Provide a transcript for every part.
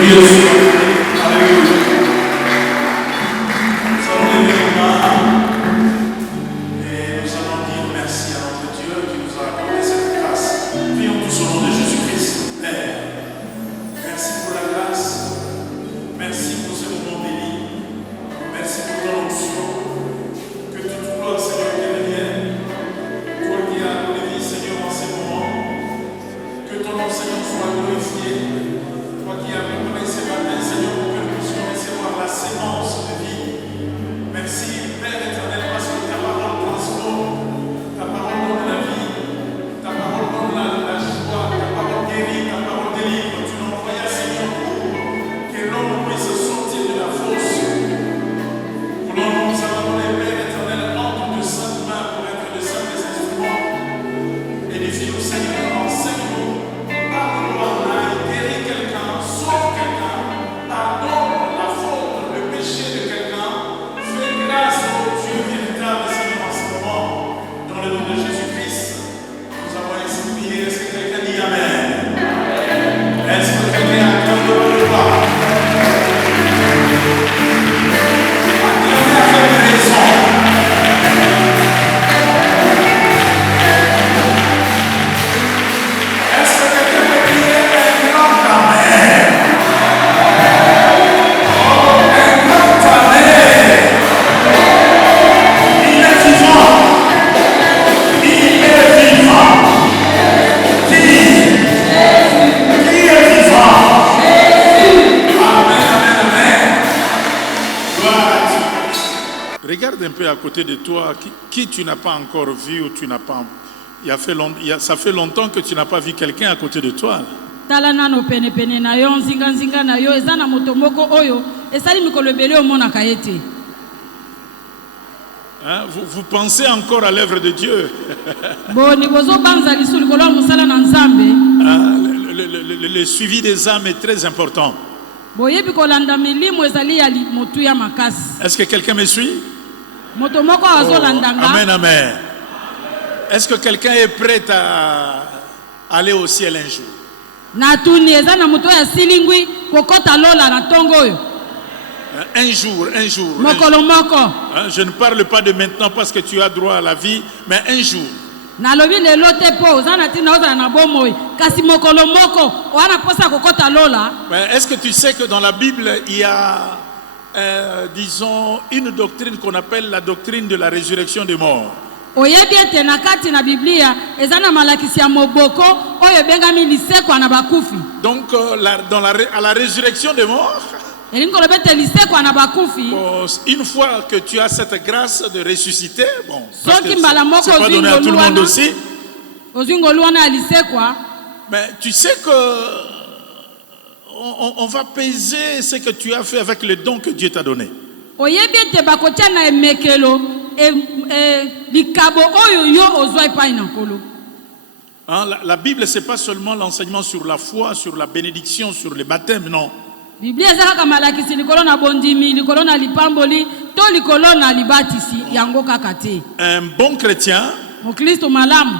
Dieu soit. Alléluia. Nous allons lever les mains et nous allons dire merci à notre Dieu qui nous a accordé cette grâce. Prions tous au nom de Jésus-Christ. Père, merci pour la grâce. Merci pour ce moment béni. Merci pour ton onction. Que toute gloire, Seigneur, te revienne. Toi qui as donné vie, Seigneur, en ces moments. Que ton nom, Seigneur, soit glorifié. Toi qui as préparé ce matin, Seigneur, pour que nous puissions recevoir la sémence de vie. Merci, Père éternel, parce que ta parole transforme, ta parole donne la vie, ta parole donne la joie, ta parole guérit, ta parole délivre. Tu l'envoyas, Seigneur, pour que l'homme puisse sortir de la fosse. Voulons-nous nous abandonner, Père éternel, entre de saintes mains pour être de saints instruments. Édifie-nous, Seigneur, enseigne-nous, parle-nous en l'air, guéris quelqu'un, sauve quelqu'un, pardonne la faute, le péché de quelqu'un, fais grâce au Dieu véritable, Seigneur, en ce moment. Dans le nom de Jésus-Christ, nous avons ainsi prié. Est-ce que quelqu'un dit Amen? Est-ce que quelqu'un acclame le roi? Acclamez avec raison. Est-ce que quelqu'un peut crier un grand Amen? Oh, un grand Amen! Il est vivant! Il est vivant! Qui est vivant? Amen, amen, amen! Gloire à Dieu. Regarde un peu à côté de toi, qui tu n'as pas encore vu ou tu n'as pas... ça fait longtemps que tu n'as pas vu quelqu'un à côté de toi. tala nano pene pene na yo nzinga na yo eza na moto moko oyo esali mikolo ebele omonaka ye te. Hein, vous pensez encore à l'œuvre de Dieu. Boni bozobanza lisu likolo ya mosala na nzambe. Hein, le suivi des âmes est très important. Boyebi kolanda milimo ezali ya motu ya makasi. Est-ce que quelqu'un me suit? Moto moko azolandanga. Amen, amen. Est-ce que quelqu'un est prêt à aller au ciel un jour? Na tuni eza na moto ya silingwi kokota lola na tongo oyo. Un jour, un jour. Mokolo moko. Hein, je ne parle pas de maintenant parce que tu as droit à la vie, mais un jour. Nalobi lelo te po ozana tina ozana na bomoi kasi mokolo moko wana posa kokota lola. Mais est-ce que tu sais que dans la Bible, il y a, disons, une doctrine qu'on appelle la doctrine de la résurrection des morts? Oyebi ete na kati na Biblia ezana malakisi ya moboko oyo bengami lisekwa na bakufi. Donc, à la résurrection des morts, Elingo lobete lisekwa na bakufi. une fois que tu as cette grâce de ressusciter, bon, parce que Soki mbala moko c'est pas donné à tout le monde aussi, ozingo luana lisekwa. mais tu sais que on va peser ce que tu as fait avec le don que Dieu t'a donné. Oyebi ete bakotia na emekelo likabo oyo yo ozwa epai na nkolo. Hein, la Bible, c'est pas seulement l'enseignement sur la foi, sur la bénédiction, sur le baptême, non. Biblia eza kaka malakisi likolo na bondimi, likolo na lipamboli, to likolo na libatisi yango kaka te. Un bon chrétien, Mokristo malamu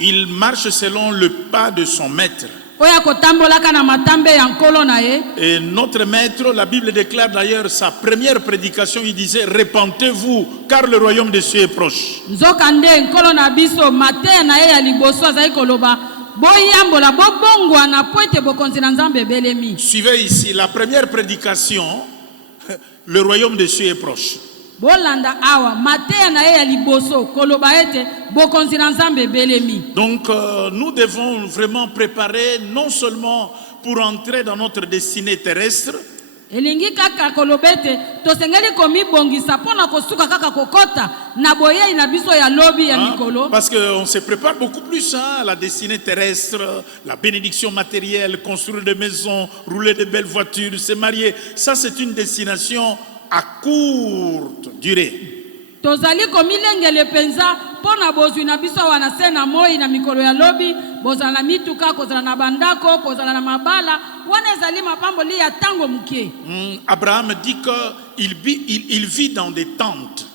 il marche selon le pas de son maître. oya kotambolaka na matambe ya nkolo na ye. Et notre maître, la Bible déclare d'ailleurs sa première prédication, il disait: répentez-vous, car le royaume des cieux est proche. Nzoka nde nkolo na biso mateya na ye ya liboso azali koloba boyambola bobongwana po ete bokonzi na nzambe ebelemi. Suivez ici la première prédication: le royaume des cieux est proche. Bolanda awa mateya na ye ya liboso koloba ete bokonzi na nzambe ebelemi. Donc nous devons vraiment préparer non seulement pour entrer dans notre destinée terrestre, Elingi kaka kolobete tosengeli komibongisa pona kosuka kaka kokota na boye na biso ya lobi ya mikolo. parce qu'on se prépare beaucoup plus à la destinée terrestre, la bénédiction matérielle, construire des maisons, rouler de belles voitures, se marier. Ça, c'est une destination à courte durée. Tozali komilengele penza pona bozwi na biso wana sena moi na mikolo ya lobi bozala na mituka kozala na bandako kozala na mabala wana ezali mapamboli ya tango mukie. Abraham dit qu'il vit dans des tentes.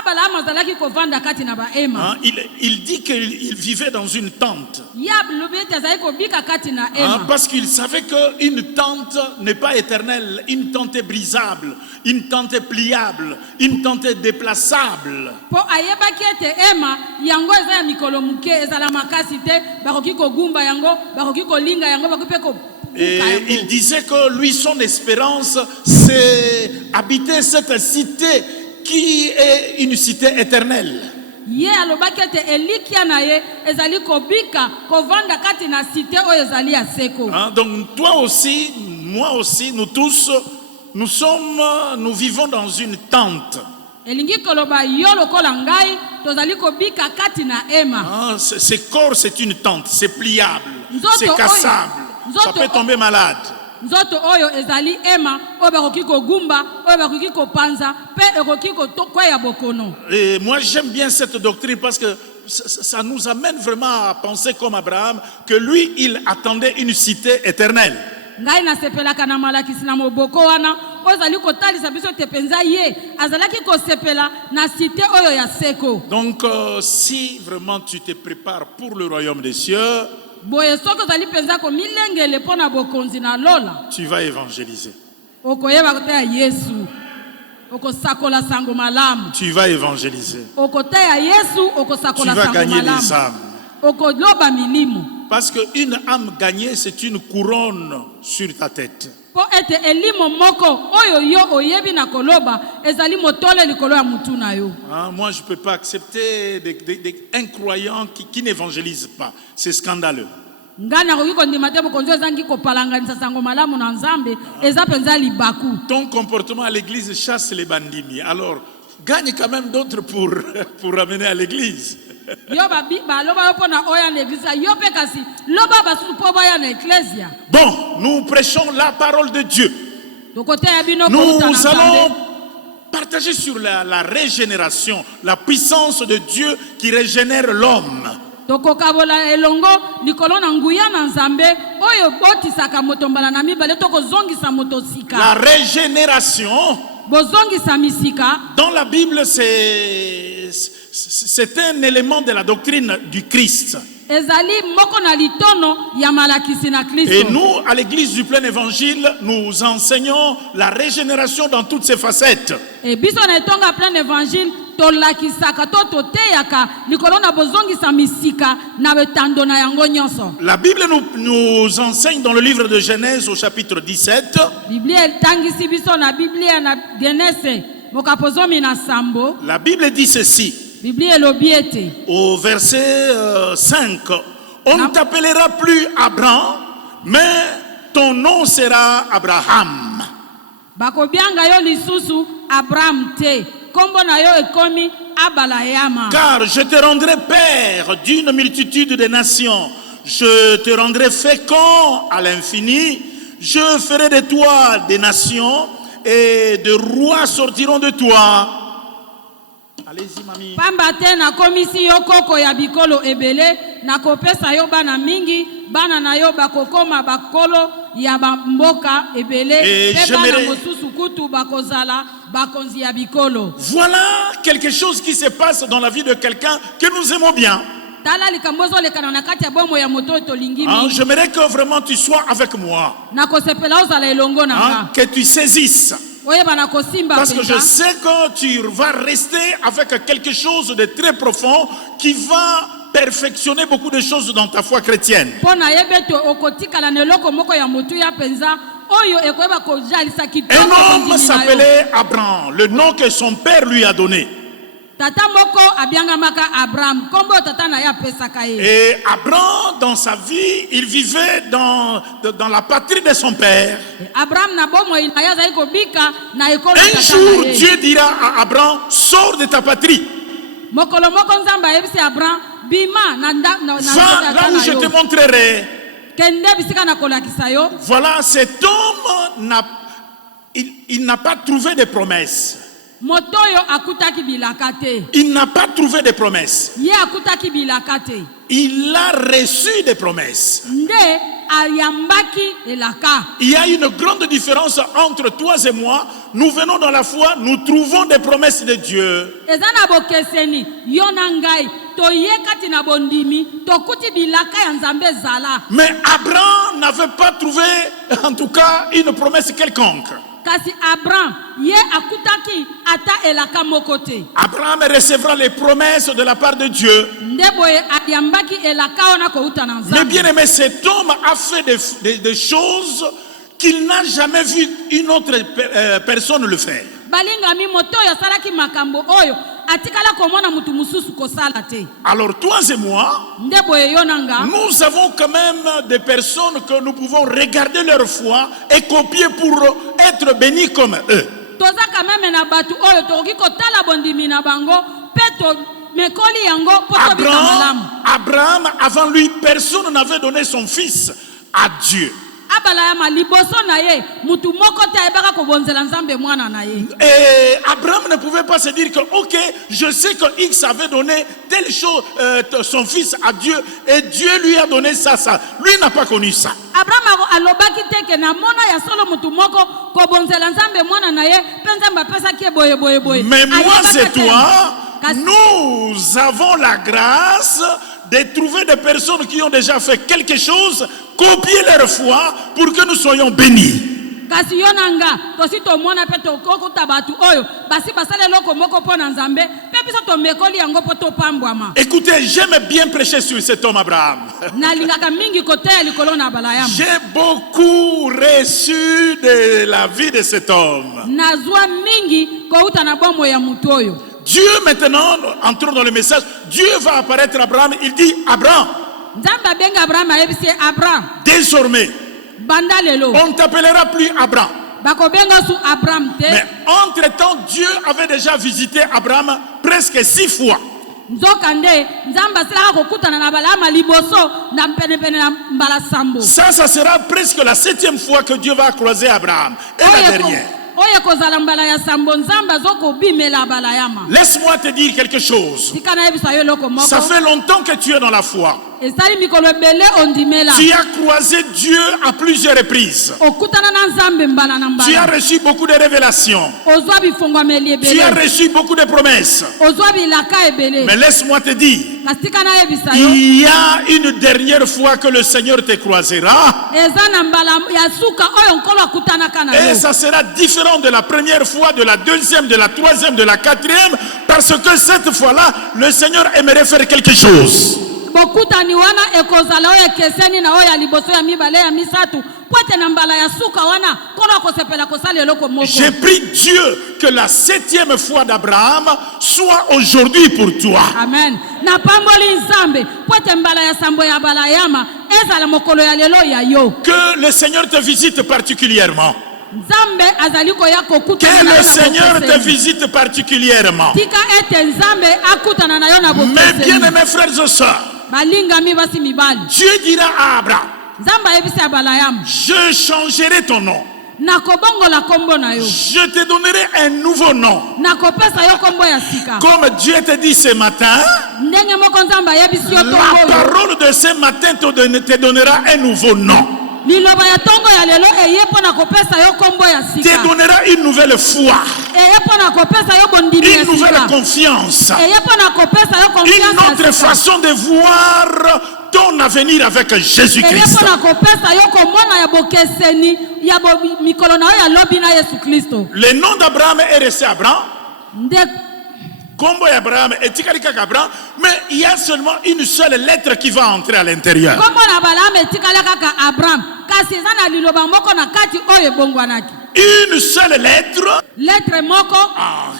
Abraham azalaki kovanda kati na ba ema. Hein, il dit qu'il vivait dans une tente. Yab lobete azalaki kobika kati na Hein, ema. parce qu'il savait qu'une tente n'est pas éternelle. Une tente est brisable, une tente est pliable, une tente est déplaçable. Po ayebaki ete ema yango eza ya mikolo muke ezala makasi te bakoki kogumba yango bakoki kolinga yango bakoki pe ko. Et il disait que lui, son espérance, c'est habiter cette cité qui est une cité éternelle. Ye alobaki ete elikia na ye ezali kobika kovanda kati na cité oyo ezali ya seko. Hein, donc toi aussi, moi aussi, nous tous, nous vivons dans une tente. Elingi koloba yo lokola ngai tozali kobika kati na ema. Hein, ce corps, c'est une tente, c'est pliable, Nzoto c'est cassable, oyo. ça peut tomber malade. Nzoto oyo ezali ema oyo bakoki kogumba oyo bakoki kopanza pe ekoki koya bokono. Et moi, j'aime bien cette doctrine parce que ça nous amène vraiment à penser comme Abraham que lui, il attendait une cité éternelle. Ngai nasepelaka na malakisi na moboko wana oyo ezali kotalisa biso te penza ye azalaki kosepela na cité oyo ya seko. Donc, si vraiment tu te prépares pour le royaume des cieux, Boye soko ezali penza komilengele mpo na bokonzi na lola tu vas évangéliser. okoyeba koteya Yesu okosakola sango malamu. Tu vas évangéliser. Okoteya Yesu Tu okosakola vas sango gagner malamu. des âmes. Okoloba milimu. Parce qu'une âme gagnée, c'est une couronne sur ta tête. Po ete elimo moko oyo yo oyebi na koloba ezali motole likolo ya mutu na yo. Hein, moi, je ne peux pas accepter un croyant qui n'évangélise pas. C'est scandaleux. Ngana koki kondima te bokonzi ezangi kopalanganisa sango malamu na Nzambe eza penza libaku. Ton comportement à l'église chasse les bandits. Alors, gagne quand même d'autres pour ramener à l'église. Yo baloba yo pona oya na eglise yo pe kasi loba basusu po baya na ecclesia. Bon, nous prêchons la parole de Dieu. Tokoteya bino Nous koluta na allons Nzambe. partager sur la régénération, la puissance de Dieu qui régénère l'homme. Tokokabola elongo likolo na nguya na Nzambe oyo botisaka motombala na mibale tokozongisa motosika. La régénération, Bozongisa misika. dans la Bible, c'est un élément de la doctrine du Christ. Ezali moko na litono ya malakisi na Kristo. Et nous, à l'église du plein évangile, nous enseignons la régénération dans toutes ses facettes. E biso na etonga plein évangile tolakisaka to toteyaka likolo na bozongisa misika na betando na yango nyonso. La Bible nous enseigne dans le livre de Genèse au chapitre 17. Biblia etangisi biso na Biblia na Genese mokapozomi na sambo. La Bible dit ceci. Biblia elobi ete Au verset 5, on ne t'appellera plus Abraham, mais ton nom sera Abraham. bakobianga yo lisusu Abraham te kombo na yo ekomi Abalayama. Car je te rendrai père d'une multitude de nations. Je te rendrai fécond à l'infini. Je ferai de toi des nations et de rois sortiront de toi. Allez-y, mamie. Pamba te nakomisi yo koko ya bikolo ebele nakopesa yo bana mingi bana na yo bakokoma bakolo ya bamboka ebele pe bana mosusu kutu bakozala bakonzi ya bikolo. Voilà quelque chose qui se passe dans la vie de quelqu'un que nous aimons bien. Tala likambo ezolekana na kati ya bomo ya moto tolingi mingi. J'aimerais que vraiment tu sois avec moi. Nakosepela ozala elongo na nga. Que tu saisisses. Parce que je sais que tu vas rester avec quelque chose de très profond qui va perfectionner beaucoup de choses dans ta foi chrétienne. Un homme s'appelait Abraham, le nom que son père lui a donné. Et Abraham, dans sa vie, il vivait dans la patrie de son père. Un jour, Dieu dira à Abraham, sors de ta patrie. Va là où je te montrerai. Voilà, cet homme il n'a pas trouvé de promesses. Il n'a pas trouvé de promesses. Il a reçu des promesses. ayambaki elaka. Il y a une grande différence entre toi et moi. Nous venons dans la foi, nous trouvons des promesses de Dieu. Ezana bokeseni yo na ngai toyekati na bondimi tokuti bilaka ya Nzambe zala. Mais Abraham n'avait pas trouvé, en tout cas, une promesse quelconque. Kasi Abraham ye akutaki ata elaka mokote. Abraham recevra les promesses de la part de Dieu. Ndeboye ayambaki elaka ona ko uta na Mais Nzambe. bien aimé, cet homme a fait des choses qu'il n'a jamais vu une autre personne le faire. Balinga mi moto yo salaki makambo oyo atikala komona mutu mususu kosala te. Alors toi et moi, Ndeboye yo nanga nous avons quand même des personnes que nous pouvons regarder leur foi et copier pour être bénis comme eux. toza kameme na batu oyo tokoki kotala bondimi na bango peto mekoli yango poto bika malamu. Abraham, avant lui, personne n'avait donné son fils à Dieu. Abalayama liboso na ye mutu moko te ayebaka kobonzela Nzambe mwana na ye. Et Abraham ne pouvait pas se dire que ok, je sais que X avait donné telle chose, son fils à Dieu, et Dieu lui a donné ça. Lui n'a pas connu ça. Abraham alobaki te ke na mona ya solo mutu moko kobonzela Nzambe mwana na ye pe Nzambe apesaki ye boye boye boye. Mais moi Ayebaka et te. toi, nous avons la grâce de trouver des personnes qui ont déjà fait quelque chose, copier leur foi pour que nous soyons bénis. Kasi yo nanga tosi tomona pe tokokuta batu oyo basi basale loko moko po na Nzambe pe biso tomekoli yango po topambwama. Écoutez, j'aime bien prêcher sur cet homme Abraham. Nalingaka mingi koteya likolo na Abraham. J'ai beaucoup reçu de la vie de cet homme. Nazwa mingi kouta na bomo ya mutu oyo. Dieu maintenant, entrons dans le message, Dieu va apparaître à Abraham, il dit Abraham, Nzambe abenga Abraham ayebisi Abraham désormais, banda lelo on ne t'appellera plus Abraham. bakobenga su Abraham te. Mais entre-temps, Dieu avait déjà visité Abraham presque 6 fois. Nzoka nde Nzambe asilaka kokutana na Abraham liboso na penepene na mbala sambo. Ça sera presque la 7e fois que Dieu va croiser Abraham. Et la dernière. Oye kozala mbala ya sambo Nzambe azoko bimela Abraham. Laisse-moi te dire quelque chose. Tikana yebisa yo loko moko. Ça fait longtemps que tu es dans la foi. Esali mikolo ebele ondimela. Tu as croisé Dieu à plusieurs reprises. Okutana na Nzambe mbala na mbala. Tu as reçu beaucoup de révélations. Ozwa bifongwameli ebele. Tu as reçu beaucoup de promesses. Ozwa bilaka ebele. Mais laisse-moi te dire, Kasi tikana yebisa yo. il y a une dernière fois que le Seigneur te croisera. Eza na mbala ya suka oyo nkolo akutanaka na yo. Et ça sera différent de la première fois, de la deuxième, de la troisième, de la quatrième. Parce que cette fois-là, le Seigneur aimerait faire quelque chose. Bokutani wana ekozala oyo ekeseni na oyo ya liboso ya mibale ya misatu pote na mbala ya suka wana kono kosepela kosala eloko moko. J'ai pris Dieu que la 7e fois d'Abraham soit aujourd'hui pour toi. Amen. Na pamboli Nzambe pote mbala ya sambo ya balayama ezala mokolo ya lelo ya yo. Que le Seigneur te visite particulièrement. Nzambe azaliko ya kokutana Que na yo le na Seigneur te bokeseni. visite particulièrement. Tika ete Nzambe akutana na yo na Mes bokeseni. bien-aimés frères et sœurs, Balinga mi basi mibali. Dieu dira à Abraham, Nzambe ayebisi ya balayama. je changerai ton nom. Nakobongola kombo na yo. Je te donnerai un nouveau nom. Nakopesa yo kombo ya sika. Comme Dieu te dit ce matin, Ndenge moko Nzambe ayebisi yo la tongo. parole de ce matin te donnera un nouveau nom. Liloba ya tongo ya lelo eye pona kopesa yo kombo ya Te sika. donnera une nouvelle foi, Eye pona kopesa yo bondimi ya une nouvelle sika. confiance, Eye pona kopesa yo une confiance autre ya sika. façon de voir ton avenir avec Eye Jésus-Christ. pona kopesa yo komona ya bokeseni ya mikolo na yo ya lobi na Yesu Kristo. Le nom d'Abraham est resté Abraham. Nde Combo Abraham et Tikarika Abraham, mais il y a seulement une seule lettre qui va entrer à l'intérieur. kombo na Balaam etikala kaka Abraham. Kasi eza na liloba moko na kati oyo ebongwanaki. Une seule lettre Lettre moko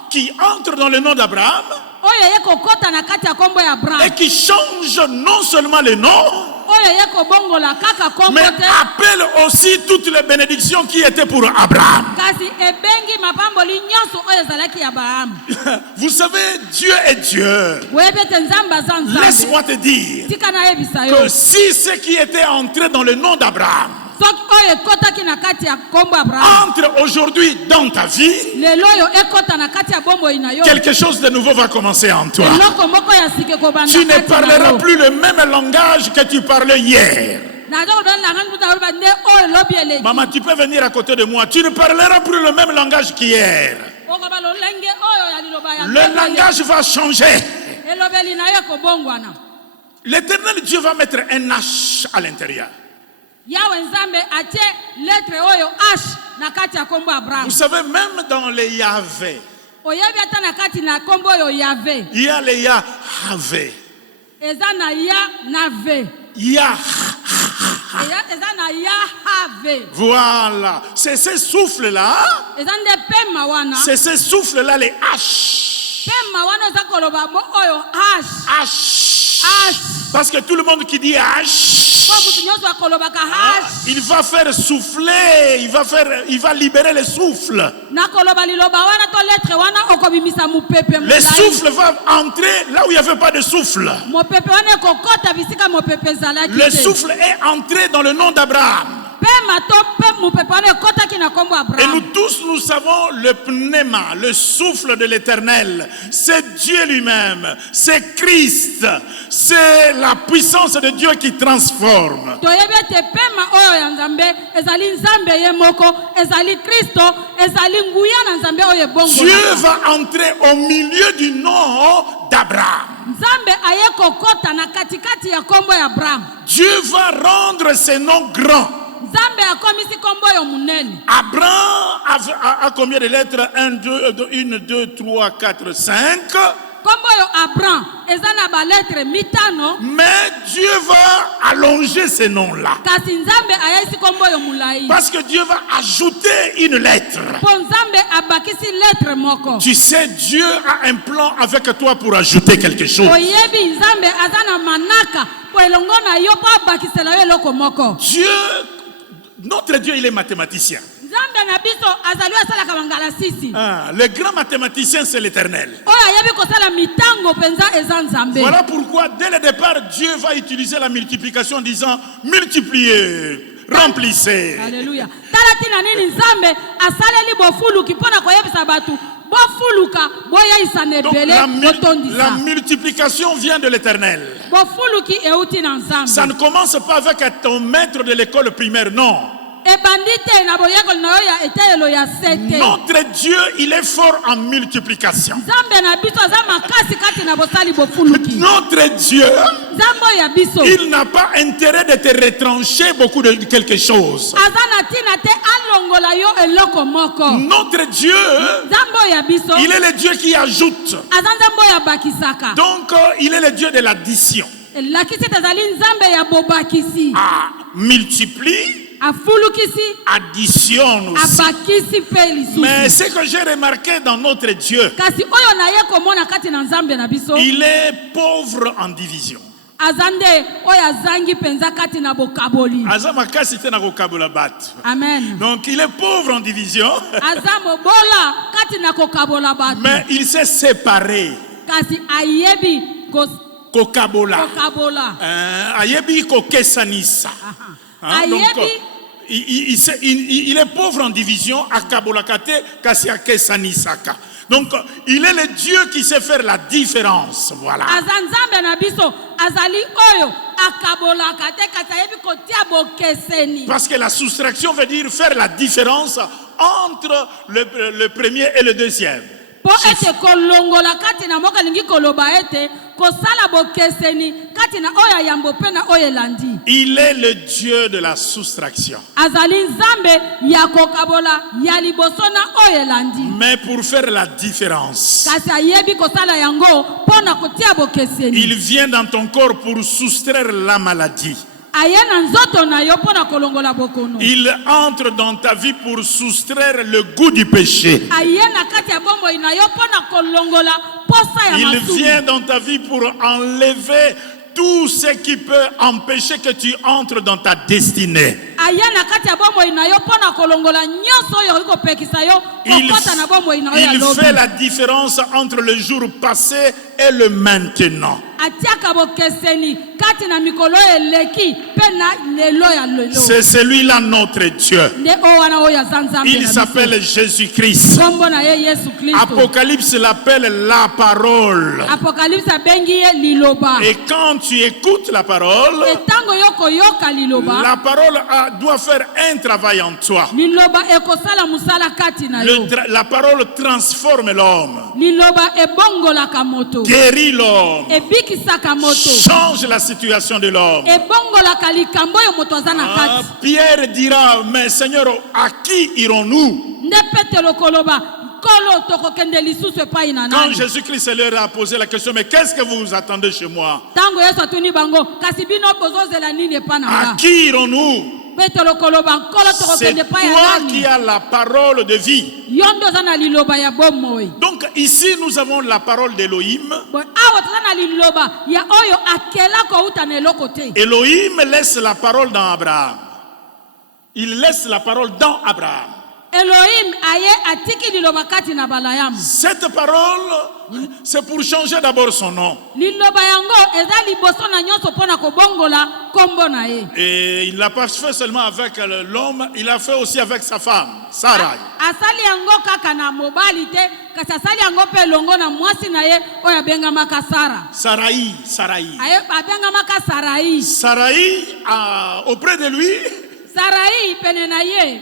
qui entre dans le nom d'Abraham oyo ye kokota na kati ya kombo ya Abraham. et qui change non seulement le nom, Oyo ye kobongola kaka kombo mais te. appelle aussi toutes les bénédictions qui étaient pour Abraham. Kasi ebengi mapamboli nyonso oyo ezalaki ya Abraham. Vous savez, Dieu est Dieu. Oyebi ete Nzambe aza Nzambe. Laisse-moi te dire Tika nayebisa yo. que si ce qui était entré dans le nom d'Abraham Soki oyo ekotaki na kati ya kombo Abraham. entre aujourd'hui dans ta vie, Lelo oyo ekota na kati ya bomoi na yo. quelque chose de nouveau va commencer en toi. Eloko moko ya sika ekobanda Tu ne kati na parleras yo. plus le même langage que tu parlais hier. Maman, tu peux venir à côté de moi. Tu ne parleras plus le même langage qu'hier. Le langage va changer. L'Éternel Dieu va mettre un H à l'intérieur. Vous savez, même dans les Yahvé, il y a les Yahvé. Voilà. C'est ces souffles-là. C'est ces souffles-là, les H. H. Parce que tout le monde qui dit H, il va faire souffler, il va libérer les souffles. Les souffles vont entrer là où il n'y avait pas de souffle. Le souffle est entré dans le nom d'Abraham. Et nous tous, nous savons le pneuma, le souffle de l'Éternel. C'est Dieu lui-même, c'est Christ, c'est la puissance de Dieu qui transforme. Dieu va entrer au milieu du nom d'Abraham. Dieu va rendre ses noms grands. Abraham a combien de lettres? 1, 2, 3, 4, 5. Mais Dieu va allonger ces noms-là. Parce que Dieu va ajouter une lettre. Tu sais, Dieu a un plan avec toi pour ajouter quelque chose. Dieu, notre Dieu, il est mathématicien. Le grand mathématicien, c'est l'Éternel. Voilà pourquoi, dès le départ, Dieu va utiliser la multiplication en disant multipliez, remplissez. Alléluia. Donc, la multiplication vient de l'Éternel. Ça ne commence pas avec ton maître de l'école primaire, non. Notre Dieu, il est fort en multiplication. Notre Dieu, il n'a pas intérêt de te retrancher beaucoup de quelque chose. Notre Dieu, il est le Dieu qui ajoute. Donc, il est le Dieu de l'addition. Multiplie, additionne aussi. Mais ce que j'ai remarqué dans notre Dieu, il est pauvre en division. Amen. Donc il est pauvre en division. Mais il s'est séparé. Kokabola. Ayebi kokesanisa. Donc, il est pauvre en division. Donc, il est le Dieu qui sait faire la différence. Voilà. Parce que la soustraction veut dire faire la différence entre le premier et le deuxième. Il est le Dieu de la soustraction. Mais pour faire la différence, il vient dans ton corps pour soustraire la maladie. Il entre dans ta vie pour soustraire le goût du péché. Il vient dans ta vie pour enlever tout ce qui peut empêcher que tu entres dans ta destinée. aya na kati ya bomoi na yo pona kolongola nyonso oyo ikopekisa yo kokota na bomoi na yo ya Il lobi. fait la différence entre le jour passé et le maintenant. Atiaka bokeseni kati na mikolo eleki pe na lelo ya lelo. C'est celui-là notre Dieu. Nde o wana oyo aza Nzambe na Il biso. s'appelle Jésus-Christ. Kombo na ye Yesu Kristo. Apocalypse l'appelle la parole. Apocalypse abengi ye liloba. Et quand tu écoutes la parole, Etango yoko yoka liloba. la parole doit faire un travail en toi. Liloba ekosala musala kati na yo. La parole transforme l'homme, Liloba ebongolaka moto. guérit l'homme, Ebikisaka moto. change la situation de l'homme. Ebongolaka likambo yo moto aza na kati. Pierre dira, mais Seigneur, à qui irons-nous? Nde Petelo koloba kolo tokokende lisusu epai na Quand nani. Jésus-Christ leur a posé la question, mais qu'est-ce que vous attendez chez moi? Tango Yesu atuni bango kasi bino bozozela nini epai na À nga. qui irons-nous? Petelo koloba kolo C'est tokokende epai ya toi qui nani. as la parole de vie. Yondo aza na liloba ya bomoi. Donc ici, nous avons la parole d'Élohim. Bo awa toza na liloba ya oyo akela kouta na eloko te. Elohim laisse la parole dans Abraham. Il laisse la parole dans Abraham. Elohim aye atiki liloba kati na balayamu. Cette parole, c'est pour changer d'abord son nom. Liloba yango eza liboso na nyonso pona kobongola kombo na ye. Et il l'a pas fait seulement avec l'homme, il l'a fait aussi avec sa femme, Sarai. Asali yango kaka na mobali te, kasi asali yango pe longo na mwasi na ye oyo abengamaka Sara. Sarai. Aye abengamaka Sarai. Sarai, auprès de lui, Sarai pene na ye.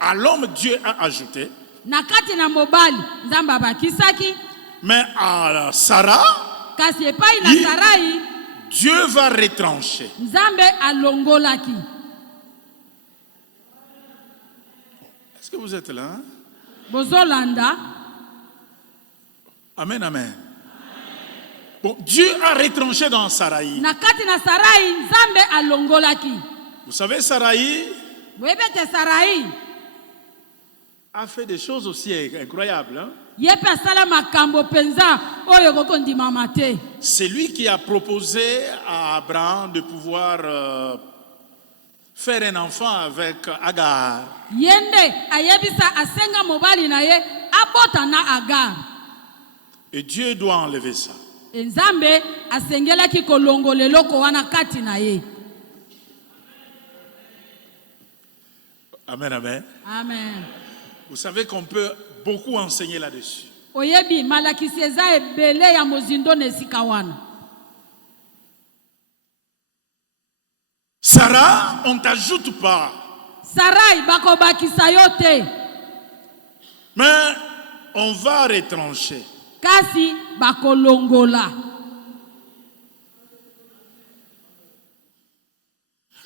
à l'homme, Dieu a ajouté. Na kati na mobali Nzambe abakisaki. Mais à Sarah, Kasi epai na Sarai Dieu va retrancher. Nzambe alongolaki. Est-ce que vous êtes là? Hein? Bozolanda. Amen, amen. Bon, Dieu a retranché dans Sarai. Na kati na Sarai Nzambe alongolaki. Vous savez, Sarai Boyebete Sarai a fait des choses aussi incroyables. Hein? yepe asala makambo penza oyo kokondimama te. C'est lui qui a proposé à Abraham de pouvoir faire un enfant avec Agar. Yende ayebisa asenga mobali na ye abota na Agar. Et Dieu doit enlever ça. Nzambe asengelaki kolongola eloko wana kati na ye. Amen, amen. Amen. Vous savez qu'on peut beaucoup enseigner là-dessus. Oyebi malakisi eza ebele ya mozindo na esika wana. Sarah, on ne t'ajoute pas. Sarai bakobakisa yo te. Mais on va retrancher. Kasi bakolongola.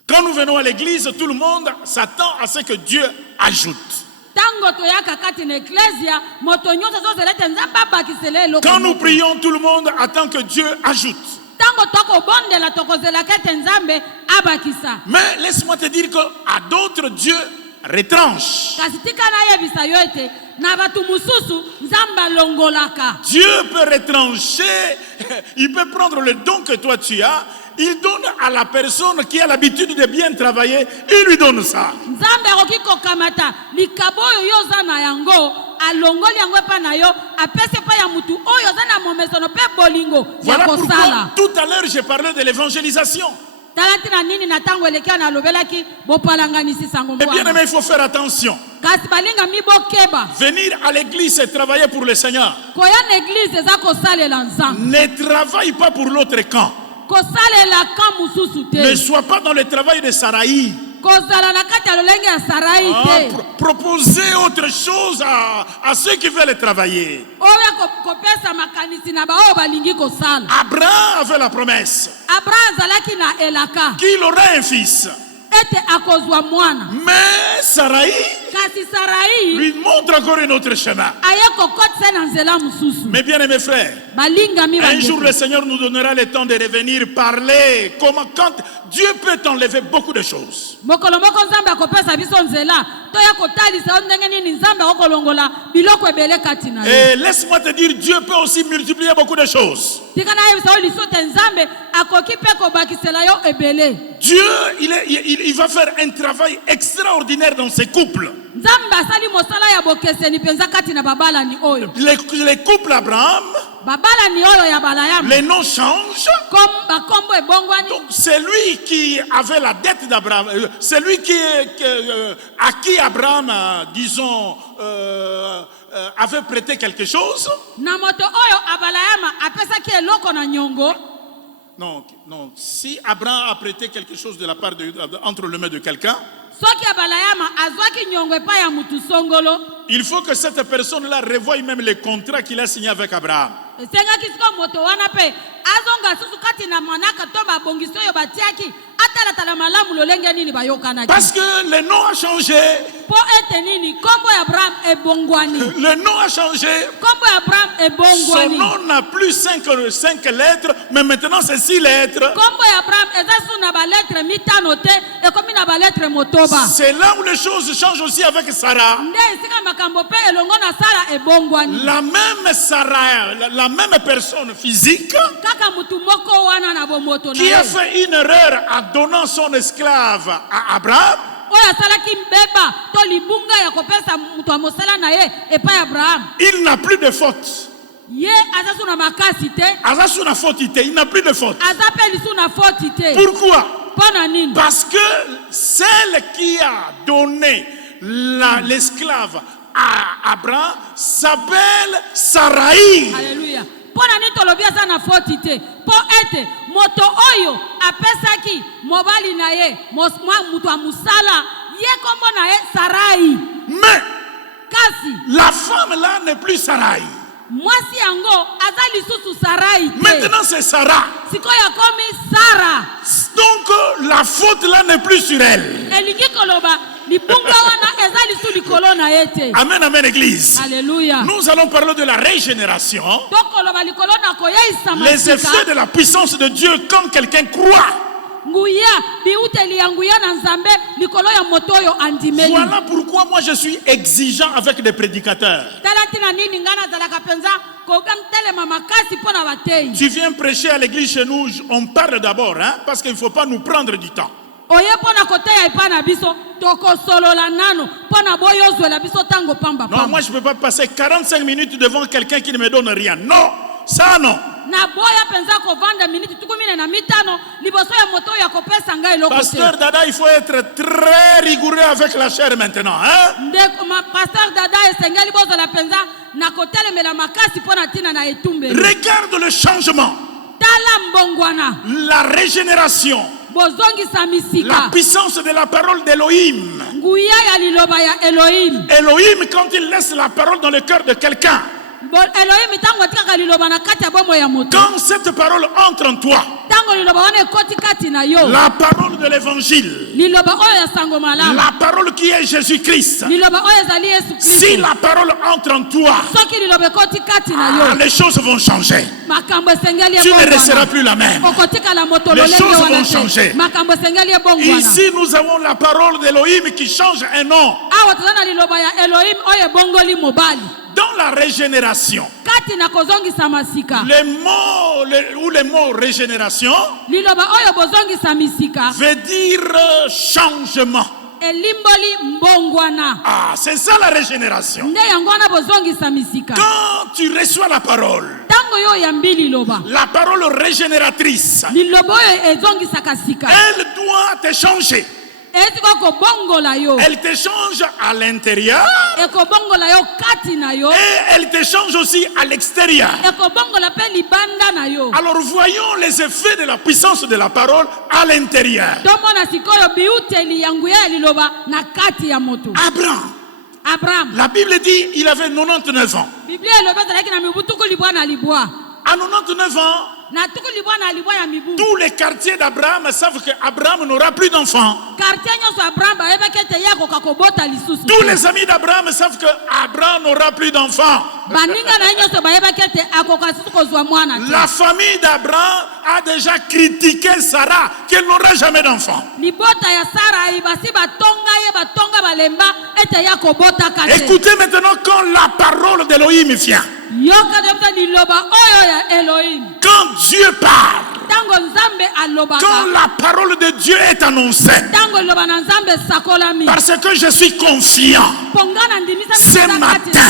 Quand nous venons à l'église, tout le monde s'attend à ce que Dieu ajoute. Tango toyaka kati na eklesia moto nyonso zozelete Nzambe abakisele eloko. Quand nous prions, tout le monde attend que Dieu ajoute. Tango tokobondela tokozelaka ete Nzambe abakisa. Mais laisse-moi te dire qu'à d'autres, Dieu retranche. Kasi tika na yebisa yo ete na batu mususu Nzambe alongolaka. Dieu peut retrancher, il peut prendre le don que toi tu as, il donne à la personne qui a l'habitude de bien travailler, il lui donne ça. Nzambe akoki kokamata likabo oyo yo za na yango alongoli yango epa na yo apese pa ya mutu oyo za na momesono pe bolingo ya Voilà pourquoi kosala. tout à l'heure j'ai parlé de l'évangélisation. Talati na nini na tango eleki na lobelaki bopalanganisi sango Et bien mbwana. aimé, il faut faire attention. Kasi balinga mibokeba Venir à l'église et travailler pour le Seigneur. koya na eglise eza kosalela Nzambe. Ne travaille pas pour l'autre camp. Kosalela ka mususu Ne te. sois pas dans le travail de Sarai. Kozala na kati ya lolenge ya Sarai te. Proposer autre chose à ceux qui veulent travailler. Oya kopesa makanisi na bao balingi kosala. Abraham avait la promesse Abraham zalaki na elaka qu'il aurait un fils. ete akozwa mwana. Mais Sarai kasi Sarai lui montre encore un autre chemin. aye kokotisa na nzela mususu. Mes bien-aimés frères, Balingami un jour bandeko. le Seigneur nous donnera le temps de revenir parler comment quand Dieu peut enlever beaucoup de choses. Mokolo moko nzambe akopesa biso nzela toya kotalisa ndenge nini nzambe akolongola biloko ebele kati na yo. Et laisse-moi te dire, Dieu peut aussi multiplier beaucoup de choses. Tika na yebisa o lisote nzambe akoki pe kobakisela yo ebele. Dieu, il va faire un travail extraordinaire dans ses couples. Nzambe asali mosala ya bokeseni penza kati na babala ni oyo. Les couples Abraham, Babala ni oyo ya balayama. les noms changent. Comme bakombo ebongwani. Donc c'est lui qui avait la dette d'Abraham, c'est lui à qui Abraham, disons, avait prêté quelque chose. Na moto oyo abalayama apesa ki eloko na nyongo. Non, non. Si Abraham a prêté quelque chose de la part entre les mains de quelqu'un, Soki abalayama azwaki nyongo epa ya mutu songolo. il faut que cette personne-là revoie même les contrats qu'il a signés avec Abraham. Senga kisiko moto wana pe azonga susu kati na manaka to babongiso yo batiaki atala tala malamu lolenge nini bayokana. Parce que le nom a changé. Po ete nini kombo ya Abraham ebongwani. Le nom a changé. Kombo ya Abraham Son ebongwani. nom n'a plus 5 lettres, mais maintenant c'est 6 lettres. Kombo ya Abraham ezasu na ba lettre mitano te ekomi na ba lettre motoba. C'est là où les choses changent aussi avec Sarah. Nde sika makambo pe elongo na Sara ebongwani. La même Sarah, la même personne physique Kaka mutu moko wana na bomoto na qui a ye. fait une erreur en donnant son esclave à Abraham, Oya salaki mbeba to libunga ya kopesa mutu wa mosala na ye epa ya Abraham. il n'a plus de faute. Ye azasu na makasi te. Azasu na faute, il n'a plus de faute. Azape lisu na foti te. Pourquoi? Pona nini? Parce que celle qui a donné l'esclave à Abraham s'appelle Sarai. Alléluia. Pona nini tolobia sana foti te. Po ete moto oyo apesaki mobali na ye mutu wa musala ye kombo na ye Sarai. Mais Kasi la femme là n'est plus Sarai. mwasi yango azali susu Sarai te. Maintenant c'est Sarah. Sikoya komi Sara. Donc la faute là n'est plus sur elle. Elingi koloba libunga wana ezali su likolo na ye te. Amen, amen, église. Alléluia. Nous allons parler de la régénération. Donc koloba likolo na koyeisa Les effets masika. de la puissance de Dieu quand quelqu'un croit. Nguya biuteli ya nguya na nzambe likolo ya moto oyo andimeli. Voilà pourquoi moi je suis exigeant avec des prédicateurs. Talatina nini ngana zalaka penza koga mtelema makasi pona batei. Tu viens prêcher à l'église chez nous, on parle d'abord, hein, parce qu'il ne faut pas nous prendre du temps. Oye pona koteya ipana biso toko solola nano pona boyozwe la biso tango pamba pamba. Non, moi je ne peux pas passer 45 minutes devant quelqu'un qui ne me donne rien. Non, ça non. Na boya penza ko vanda minute tukumine na mitano liboso ya moto ya kopesa ngai loko te. Pasteur Dada, il faut être très rigoureux avec la chair maintenant. Hein? Ndeko ma pasteur Dada esengeli bozo la penza na kotele mela makasi pona tina na etumbe. Regarde le changement, Tala mbongwana la régénération, bozongi la samisika. puissance de la parole d'Elohim. Nguya ya liloba ya Elohim. Elohim, quand il laisse la parole dans le cœur de quelqu'un, Elohim tango tika liloba na kati ya bomo ya moto. quand cette parole entre en toi, Tango liloba wana ekoti kati na yo. la parole de l'évangile, Liloba oyo ya sango malamu. la parole qui est Jésus-Christ, Liloba oyo ezali Yesu si Kristo. la parole entre en toi, Soki liloba ekoti kati na yo. les choses vont changer. Makambo esengeli Tu ne resteras ebongwana. plus la même. Okotika la moto Les lolenge choses wana vont te. changer. Makambo esengeli ebongwana. Ici, nous avons la parole d'Elohim qui change un nom. Awa tozana liloba ya Elohim oyo ebongoli mobali. Dans la régénération, Kati na kozongisa masika. le mot régénération Liloba oyo bozongisa misika. veut dire changement. Elimboli mbongwana. Ah, c'est ça la régénération. Nde yango wana bozongisa misika. Quand tu reçois la parole, Tango yo yambi liloba. la parole régénératrice, Liloba oyo ezongisaka sika. elle doit te changer. Eziko kobongola yo. Elle te change à l'intérieur Ekobongola yo kati na yo. et elle te change aussi à l'extérieur. Ekobongola pe libanda na yo. Alors voyons les effets de la puissance de la parole à l'intérieur. Tomona sikoyo biuteli yangu ya liloba na kati ya moto. Abraham, Abraham. la Bible dit il avait 99 ans. Biblia eloba zalaki na mibutuku libwa na libwa. À 99 ans, na tuku libwa na libwa ya mibu Tous les quartiers d'Abraham savent qu'Abraham n'aura plus d'enfants. quartier nyonso Abraham bayebaki ete ye akoka kobota lisusu Tous les amis d'Abraham savent qu'Abraham n'aura plus d'enfants. baninga na ye nyonso bayebaki ete akoka lisusu kozwa mwana te La famille d'Abraham a déjà critiqué Sarah, qu'elle n'aura jamais d'enfants. libota ya Sara ibasi batonga balemba ete ya kobotaka te Écoutez maintenant quand la parole d'Elohim vient. yoka debta liloba oyo ya Elohim Quand Dieu parle, tango nzambe alobaka quand la parole de Dieu est annoncée, tango liloba na nzambe sakolami parce que je suis confiant, pongana ndimisa ce matin,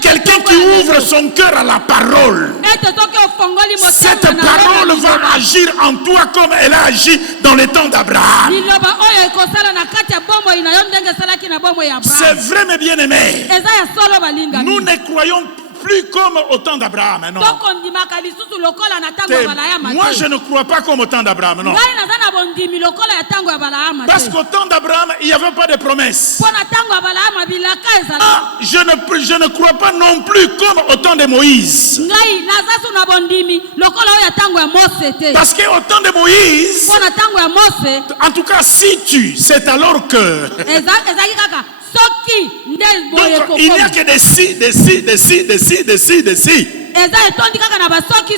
quelqu'un qui ouvre son cœur à la parole, ete soki ofongoli cette motema na parole va agir en toi comme elle a agi dans les temps d'Abraham. liloba oyo ekosala na kati ya bomoi na yo ndenge esalaki na bomoi ya C'est Abraham vrai, mes bien-aimés. eza ya solo balingami Nous ne croyons plus comme au temps d'Abraham, non. tokondimaka lisusu lokola na tango ya balayama Moi, te je ne crois pas comme au temps d'Abraham, non. ngai naza na bondimi lokola ya tango ya balayama Parce te qu'au temps d'Abraham, il n'y avait pas de promesses. mpo na tango ya balayama bilaka ezala Ah, je ne crois pas non plus comme au temps de Moïse. ngai naza su na bondimi lokola oyo ya tango ya Mose te Parce qu'au temps de Moïse, mpo na tango ya Mose en tout cas, si tu, c'est alors que... ezalaki kaka soki nde boye Donc, il n'y a kokoma que des si, des si, des si, des si, des si, des si. eza etondi kaka na basoki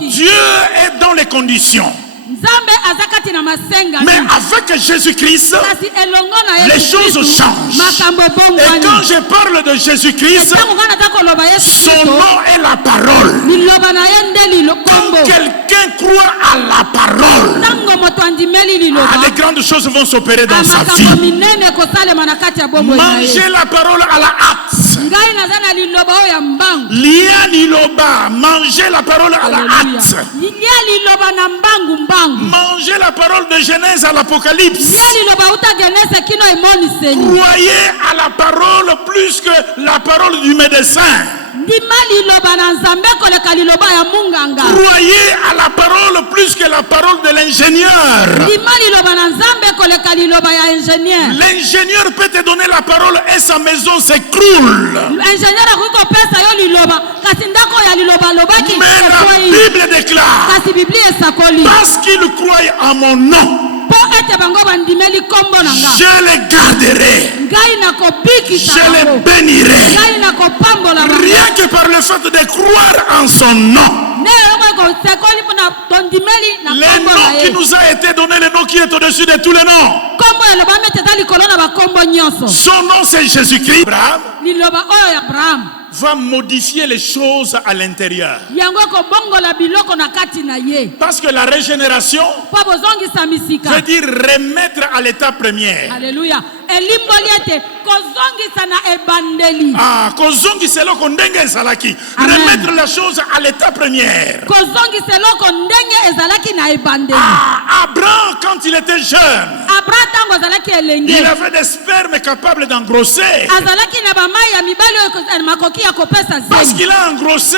Dieu est dans les conditions. nzambe aza kati na masenga Mais avec Jésus-Christ, kasi elongo na les Yesu choses Kristu, changent. makambo Et bongwani quand je parle de Jésus-Christ, ntango nga naza koloba Yesu son Kristu nom est la parole. liloba na ye nde Quand lilokombo quelqu'un croit à la parole, ntango moto andimeli liloba des grandes choses vont s'opérer dans sa amakambo vie. minene ekosalema na kati ya bomoi na ye Manger la parole à la hâte. ngai naza na liloba oyo ya mbangu Lia liloba, manger la parole à la Alléluia. hâte. lia liloba na mbangu Manger la parole de Genèse à l'Apocalypse. lia liloba uta genese kino emoniseli Croyez à la parole plus que la parole du médecin. ndima liloba na nzambe koleka liloba ya munganga Croyez à la parole plus que la parole de l'ingénieur. ndima liloba na nzambe koleka liloba ya ingénieur L'ingénieur peut te donner la parole et sa maison s'écroule. ingénieur akoki kopesa yo liloba kasi ndako ya liloba alobaki Mais la ekoi Bible déclare, kasi biblia esakoli parce qu'ils croient en mon nom, mpo ete bango bandimeli kombo na nga je les garderai, ngai nakobikisa je les bango bénirai. ngai nakopambola bango Rien que par le fait de croire en son nom. nde yango ekosekoli mpo na tondimeli na Le kombo na nom qui ye nous a été donné, le nom qui est au-dessus de tous les noms. kombo elobami ete eza likolo na bakombo nyonso Son nom c'est Jésus-Christ. Abraham liloba oyo ya Abraham va modifier les choses à l'intérieur. yango ekobongola biloko na kati na ye Parce que la régénération mpo bozongisa misika veut dire remettre à l'état premier. Alleluya. Elimboli ete kozongisa na ebandeli. Ah, kozongisa eloko ndenge ezalaki. Amen. Remettre la chose à l'état premier. Kozongisa eloko ndenge ezalaki na ebandeli. Ah, Abraham, quand il était jeune, Abraham tango azalaki elenge. il avait des spermes capables d'engrosser. Azalaki na bamai ya mibali oyo makoki ya kopesa Parce zemi. qu'il a engrossé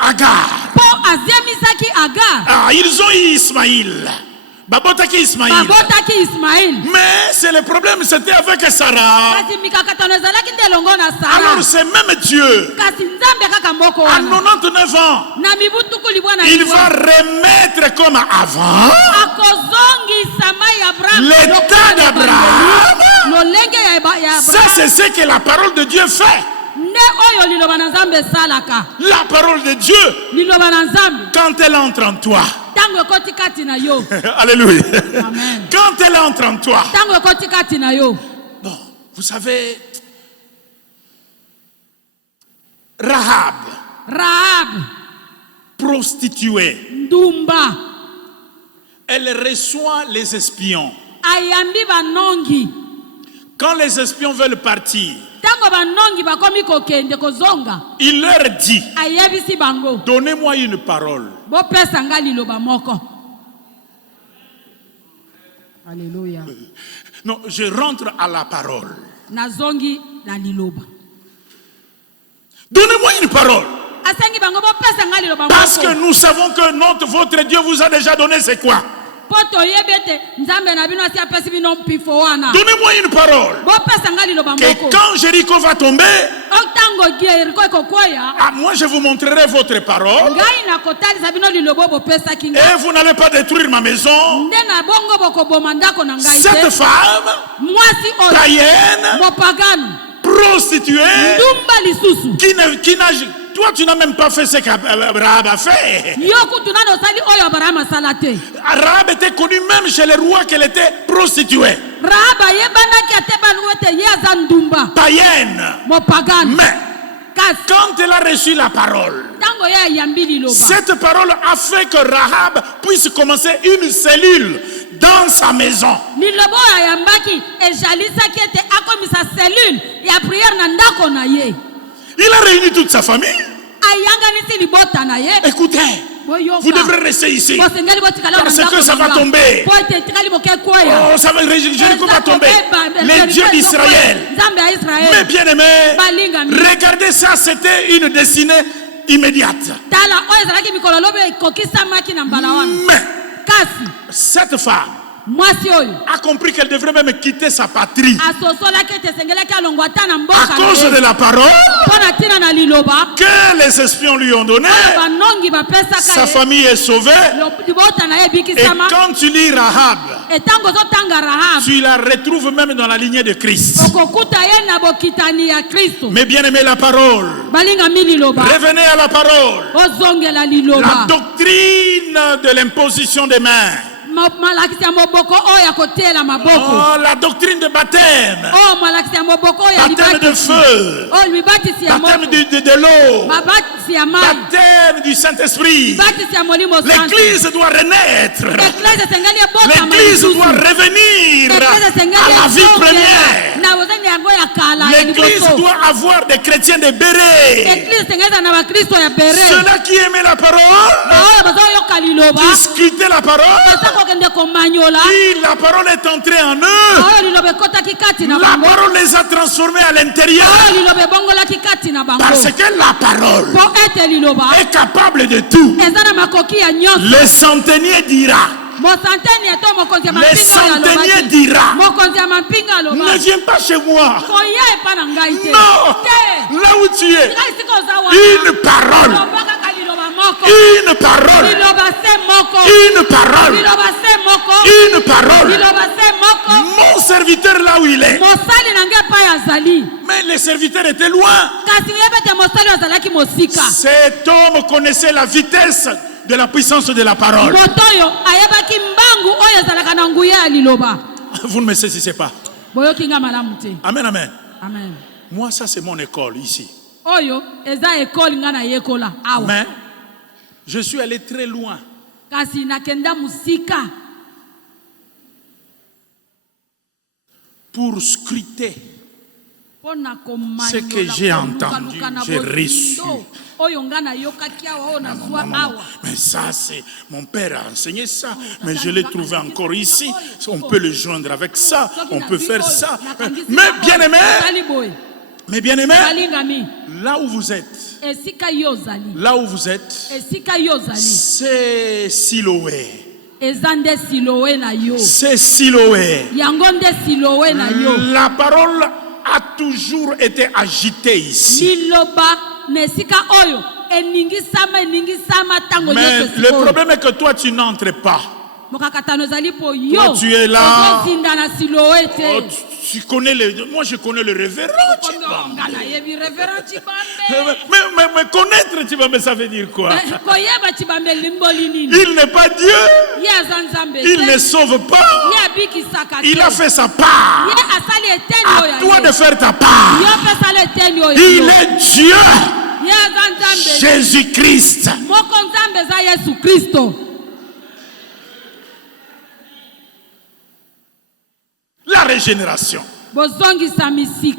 Agar. Po azemisaki Agar. Ah, ils ont eu Ismaïl. Babotaki Ismaïl. Babotaki Ismaïl. Mais c'est le problème, c'était avec Sarah. Kasi mikakatano ezalaki nde elongo na Sara. Alors c'est même Dieu, Kasi nzambe kaka moko à wana. 99 ans, Na mibu tuku libwa na il libwa. va remettre comme avant Akozongisa mai ya Abraham. l'état lokola na d'Abraham. bandeli. Lolenge ya Abraham. Ça, c'est ce que la parole de Dieu fait. Nde oyo liloba na nzambe esalaka. La parole de Dieu, Liloba na nzambe quand elle entre en toi. tango ekoti kati na yo. Alléluia. Amen. Quand elle entre en toi. Tango ekoti kati na yo. Bon, vous savez, Rahab, Rahab prostituée, ndumba elle reçoit les espions. ayambi banongi. Quand les espions veulent partir, Tango banongi bakomi kokende kozonga. il leur dit, Ayebisi bango. donnez-moi une parole. Bopesa nga liloba moko. Alléluia. Non, je rentre à la parole. Nazongi na liloba. Donnez-moi une parole. Asengi bango bopesa nga liloba Parce que moko. nous savons que votre Dieu vous a déjà donné c'est quoi? Donnez-moi une parole. Et quand Jéricho va tomber, moi je vous montrerai votre parole. Et vous n'allez pas détruire ma maison. Cette femme, païenne, prostituée, qui n'a... Toi, tu n'as même pas fait ce qu'Abraham a fait. Rahab était connue même chez les rois qu'elle était prostituée. Païenne. Mais quand elle a reçu la parole, cette parole a fait que Rahab puisse commencer une cellule dans sa maison. Il a réuni toute sa famille. Écoutez, vous devrez rester ici parce que ça va tomber. Oh, ça va, Jéricho va tomber. Les dieux d'Israël. Mais bien aimés, regardez ça, c'était une destinée immédiate. Mais cette femme a compris qu'elle devrait même quitter sa patrie à cause de la parole que les espions lui ont donnée. Sa famille est sauvée. Et quand tu lis Rahab, tu la retrouves même dans la lignée de Christ. Mais bien aimé, la parole, revenez à la parole. La doctrine de l'imposition des mains. Oh, la doctrine de baptême. Baptême de feu. Baptême de l'eau. Baptême du Saint-Esprit. L'Église doit renaître. L'Église doit revenir à la vie première. L'Église doit avoir des chrétiens de béret. Ceux-là qui aimaient la parole, discutaient la parole. La parole est entrée en eux. La parole les a transformés à l'intérieur. Parce que la parole est capable de tout. Le centenier dira. Le centenier dira: ne viens pas chez moi. Non, là où tu es, une parole. Une parole. Une parole. Une parole. Mon serviteur là où il est. Mais les serviteurs étaient loin. Cet homme connaissait la vitesse de la puissance de la parole. Vous ne me saisissez pas. Amen, amen. Amen. Moi, ça c'est mon école ici. Mais je suis allé très loin. Pour scruter ce que j'ai entendu, j'ai reçu. Mais ça, c'est mon père a enseigné ça, mais je l'ai trouvé encore ici. On peut le joindre avec ça, on peut faire ça. Mais bien aimé, là où vous êtes, c'est Siloé. C'est Siloé. La parole a toujours été agitée ici. Mais le problème est que toi tu n'entres pas. Toi tu es là. Oh, tu connais moi je connais le révérend Tshibambe. Mais connaître Tshibambe, ça veut dire quoi? Il n'est pas Dieu. Il ne sauve pas. Il a fait sa part. À toi de faire ta part. Il est Dieu. Jésus-Christ. La régénération.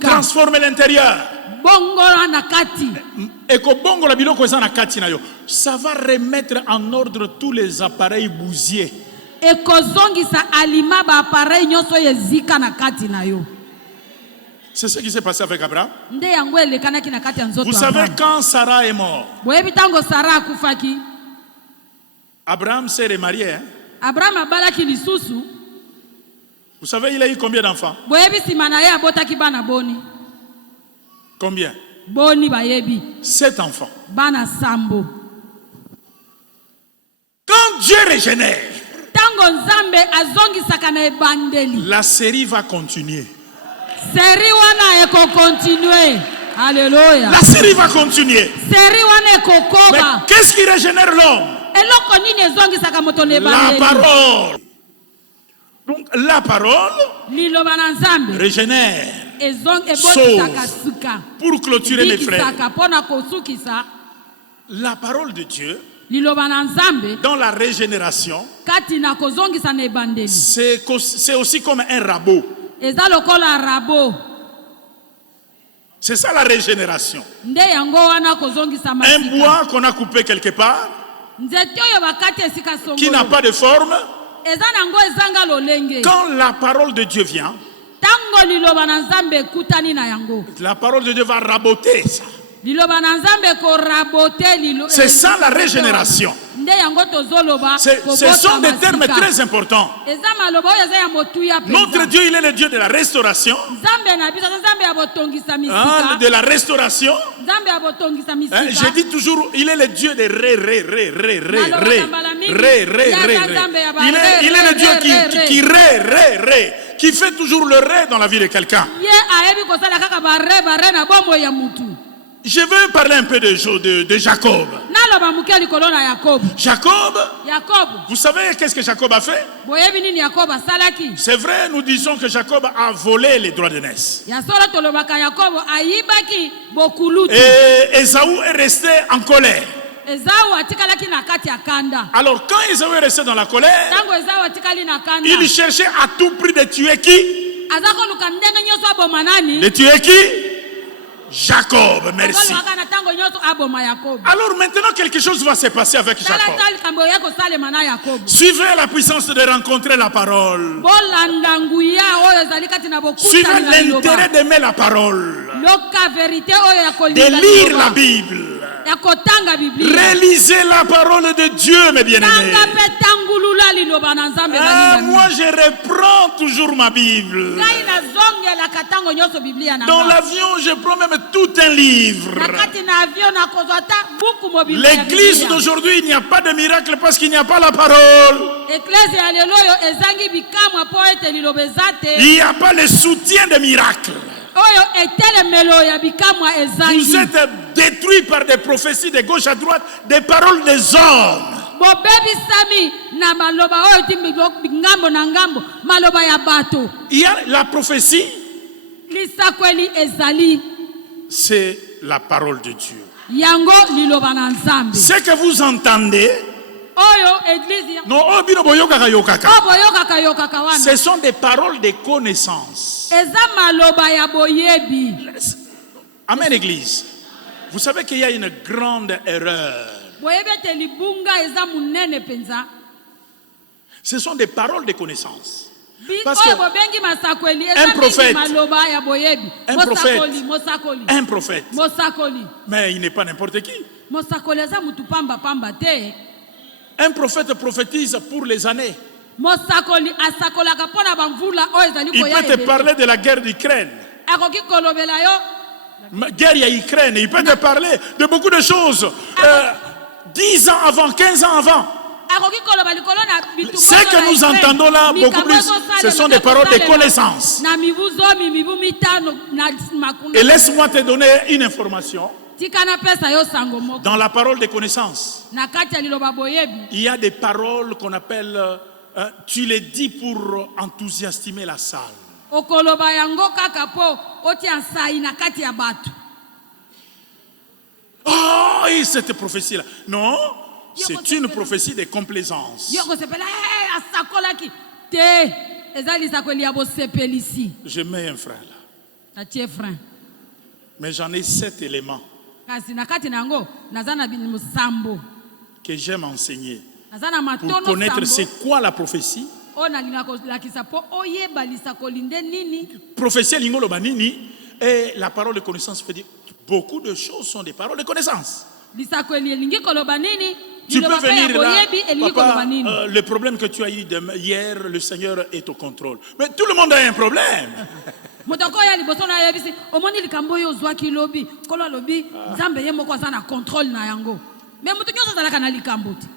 Transformer l'intérieur. Ça va remettre en ordre tous les appareils bousiers. C'est ce qui s'est passé avec Abraham. Vous savez, quand Sarah est morte, Abraham s'est remarié. Abraham abalaki lisusu. Vous savez, il a eu combien d'enfants? Boyebi sima na ye abotaki bana boni. Combien? Boni bayebi. 7 enfants. Bana sambo. Quand Dieu régénère, Tango nzambe azongisaka na ebandeli. la série va continuer. Seri wana eko continue. Alléluia. La série va continuer. Seri wana eko Mais koba. qu'est-ce qui régénère l'homme? Eloko nini ezongisaka moto na La ebandeli? parole. Donc la parole Liloba na nzambe. régénère. Ebongisaka suka. Pour clôturer mes frères, Ebikisaka pona kosukisa. la parole de Dieu Liloba na nzambe. dans la régénération, Kati na kozongisa na ebandeli. c'est aussi comme un rabot. Eza lokola rabo. C'est ça la régénération. Nde yango wana kozongisa Un masika. bois qu'on a coupé quelque part, Nzete oyo bakati esika qui n'a songolo. pas de forme. Eza nango ezanga lolenge. Quand la parole de Dieu vient, Tango liloba na nzambe kutani na yango. la parole de Dieu va raboter ça. Liloba na nzambe ko rabote lilo. C'est ça la régénération. Nde yango tozoloba. Ce sont des termes très importants. Eza maloba oyo eza ya motuya penza. Notre Dieu, il est le Dieu de la restauration, Nzambe na biso nzambe ya botongisa misika. de la restauration. Nzambe ya botongisa misika. Je dis toujours, il est le Dieu de ré. Il est le Dieu qui ré, qui fait toujours le ré dans la vie de quelqu'un. Ye ayebi kosala kaka bare na bombo ya mutu. Je veux parler un peu de Jacob. Naloba muke likolo na Yakob. Jacob, Yakob. vous savez qu'est-ce que Jacob a fait? Boyebi nini Yakob asalaki? C'est vrai, nous disons que Jacob a volé les droits d'aînesse. Ya solo tolobaka Yakob ayibaki bokulutu. Et Ésaü est resté en colère. Esau atikalaki na kati ya kanda. Alors quand Ésaü est resté dans la colère, Tango Esau atikali na kanda. il cherchait à tout prix de tuer qui? Azako luka ndenge nyoso aboma nani? De tuer qui? Jacob, merci. Azako na tango nyoso aboma Yakob. Alors maintenant quelque chose va se passer avec Tala Jacob. tali kambo yako sale mana Yakob. Suivez la puissance de rencontrer la parole. Bolanda nguya oyo ezali kati na bokuta Suivez na l'intérêt d'aimer la parole. Loka vérité oyo ya De kolinga. lire la Bible. Ya kotanga Biblia. Réalisez la parole de Dieu, mes bien-aimés. Tanga pe tangulula liloba na nzambe balinga. Moi, je reprends toujours ma Bible. Ngai na zongela katango nyoso Biblia na. Dans l'avion, je prends même tout un livre. Na kati na avion na kozata buku mo Biblia. L'église d'aujourd'hui, il n'y a pas de miracle parce qu'il n'y a pas la parole. Église ya lelo yo ezangi bikamwa po ete lilobezate. Il n'y a pas le soutien des miracles. Oyo etelemelo ya bikamwa ezangi. Vous êtes détruits par des prophéties de gauche à droite, des paroles des hommes. Bobebi sami na maloba oyo timbi ngambo na ngambo maloba ya bato. Il y a la prophétie, Lisakweli ezali. c'est la parole de Dieu. Yango liloba na nzambe. Ce que vous entendez, Oyo église ya. non, obino boyokaka yokaka. Oboyokaka yokaka wana. Ce sont des paroles de connaissance. Eza maloba ya boyebi. Amen, Église. Vous savez qu'il y a une grande erreur. Boyebi ete libunga eza munene penza. Ce sont des paroles de connaissance. Parce Oyo que bobengi masakweli un eza prophète, maloba ya boyebi. un prophète, Mosakoli. mais il n'est pas n'importe qui. Mosakoli eza mutu pamba pamba te. Un prophète prophétise pour les années. Mosakoli asakolaka pona bamvula oyo ezali Il koya peut te parler de la guerre d'Ukraine. akoki kolobela yo. Guerre à Ukraine. Il peut te parler de beaucoup de choses. 10 ans avant, 15 ans avant. Akoki koloba likolo na bitumba. Ce que nous entendons là, beaucoup plus, ce sont des paroles de connaissance. Na mibuzo mibu mitano na makuna. Et laisse-moi te donner une information. Tikana pesa yo sango moko. Dans la parole de connaissance, Na kati ya liloba boyebi. il y a des paroles qu'on appelle, tu les dis pour enthousiasmer la salle. Okoloba yango kaka po oti ansai na kati ya bato. Oh, et cette prophétie-là. Non, c'est une prophétie de complaisance. Yoko sepela asakolaki te ezali sakweli ya bosepelisi. Je mets un frère là. Na tie frein. Mais j'en ai 7 éléments Kasi na kati nango nazana musambo. que j'aime enseigner. Nazana Pour matono connaître sambo. c'est quoi la prophétie. Ona linako lakisa po oyeba lisakolinde nini. Prophétie lingolo banini. Et la parole de connaissance veut dire beaucoup de choses sont des paroles de connaissance. lisakweli elingi koloba nini. Tu peux Liloba pe ya venir là, boyebi elingi koloba papa, nini. le problème que tu as eu hier, le Seigneur est au contrôle. Mais tout le monde a un problème. Moto koya liboso na yebisi omoni likambo yo zwaki lobi kolo lobi nzambe ye moko aza na contrôle na yango. Mais moto nyonso azalaka na likambo te.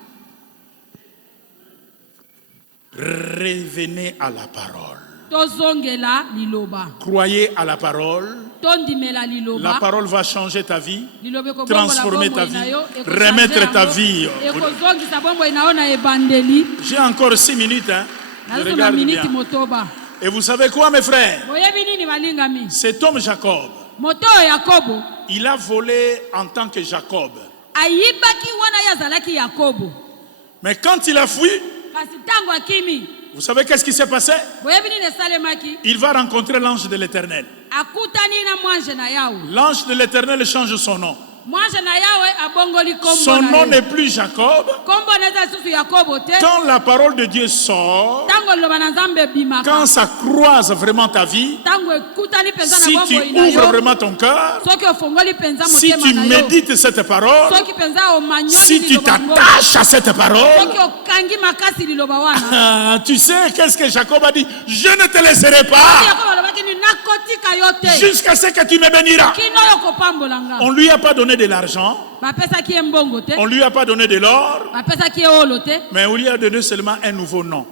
Revenez à la parole. Tozongela liloba. Croyez à la parole. Tondimela liloba. La parole va changer ta vie, Lilobe ko transformer bongo la ta bombo vie, inayo, eko remettre changer ta yango, vie. eko zongisa bombo inaona ebandeli. J'ai encore 6 minutes. Hein. Je Nazo na regarde minute bien. motoba. Et vous savez quoi, mes frères? Boyebi nini balingami? Cet homme Jacob, Moto Yakobo il a volé en tant que Jacob. ayibaki wana yazalaki Yakobo. Mais quand il a fui, Kasi tango akimi. vous savez qu'est-ce qui s'est passé? Boyebi nini salemaki? Il va rencontrer l'ange de l'Éternel. Akutani na mwanje na yawe. L'ange de l'Éternel change son nom. Mwanje na yawe abongoli kombo Son na nom ye. n'est plus Jacob. Kombo neza susu Yakobo te. Quand la parole de Dieu sort, Tango loba na Nzambe bimaka. quand ça croise vraiment ta vie, Tango ekutani penza na si bombo tu inayo. ouvres vraiment ton cœur, Soki ofongoli penza si motema tu na yo. médites cette parole, Soki penza omanyoli si tu liloba ngo. t'attaches à cette parole, Soki okangi makasi liloba wana. tu sais qu'est-ce que Jacob a dit? Je ne te laisserai pas Yakobo alobaki ni nakotika yo te. jusqu'à ce que tu me béniras. Kino yo kopambola nga. On lui a pas donné de l'argent, Bapesaki ye mbongo te. on lui a pas donné de l'or, Bapesaki ye olo te. mais on lui a donné seulement un nouveau nom.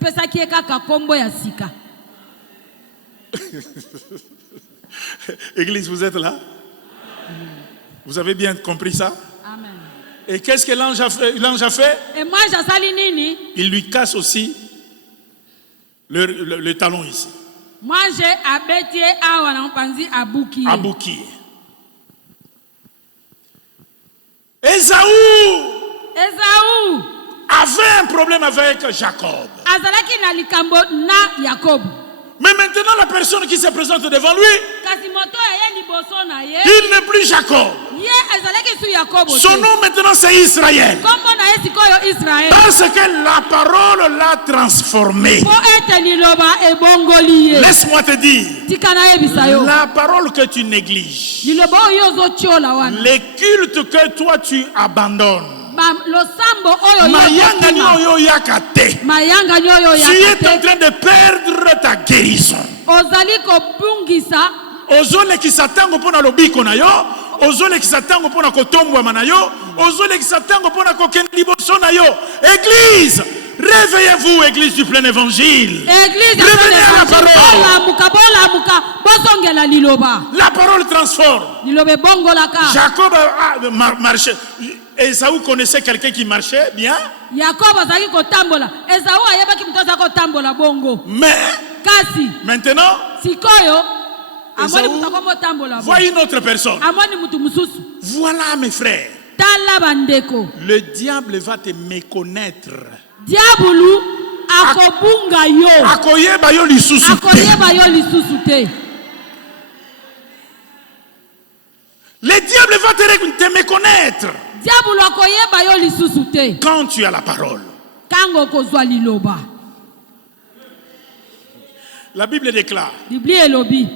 Bapesaki ye kaka kombo ya sika. Église, vous êtes là? Vous avez bien compris ça? Amen. Et qu'est-ce que l'ange a fait? L'ange a fait? Et moi j'asali nini? Il lui casse aussi le talon ici. Moi j'ai abeti awa na mpanzi abuki. Abouki. Ésaü Esaú avait un problème avec Jacob. azalaki na likambo na Yakobo. Mais maintenant, la personne qui se présente devant lui, Kasi moto ye liboso na ye. il n'est plus Jacob. Ye azalaki su Yakobo. Son nom maintenant, c'est Israël. Kombo na ye sikoyo Israël. Parce que la parole l'a transformé. Po ete liloba ebongoli ye. Laisse-moi te dire, Tika na yebisa yo. la parole que tu négliges, Liloba oyo ozotiola wana. les cultes que toi tu abandonnes, Losambo oyo Mayanga ni yokotima. oyo yakate. Mayanga nyoyo Tu es en ya train de perdre ta guérison. ozali kobungisa Ozolekisa tango mpona lobiko na yo, ozolekisa tango mpona kotombwama na yo, ozolekisa tango mpona kokende liboso na yo. Église, réveillez-vous, église du plein évangile. Église Revenez à la parole. bolamuka bozongela liloba La parole transforme. liloba ebongolaka. Jacob a marché. Esaü connaissait quelqu'un qui marchait bien, Yakobo azalaki kotambola. Esaú ayebaki moto azali kotambola bongo. mais Kasi maintenant, sikoyo amoni Esaú moto akomotambola bongo. voit une autre personne. Amoni mutu mususu. Voilà, mes frères, Tala bandeko. le diable va te méconnaître. Diabulu akobunga yo. Akoyeba yo lisusu te. Akoyeba yo lisusu te. Le diable va te méconnaître Diabulu akoyeba yo lisusu te. quand tu as la parole. Kango kozwa liloba. La Bible déclare, Biblia elobi.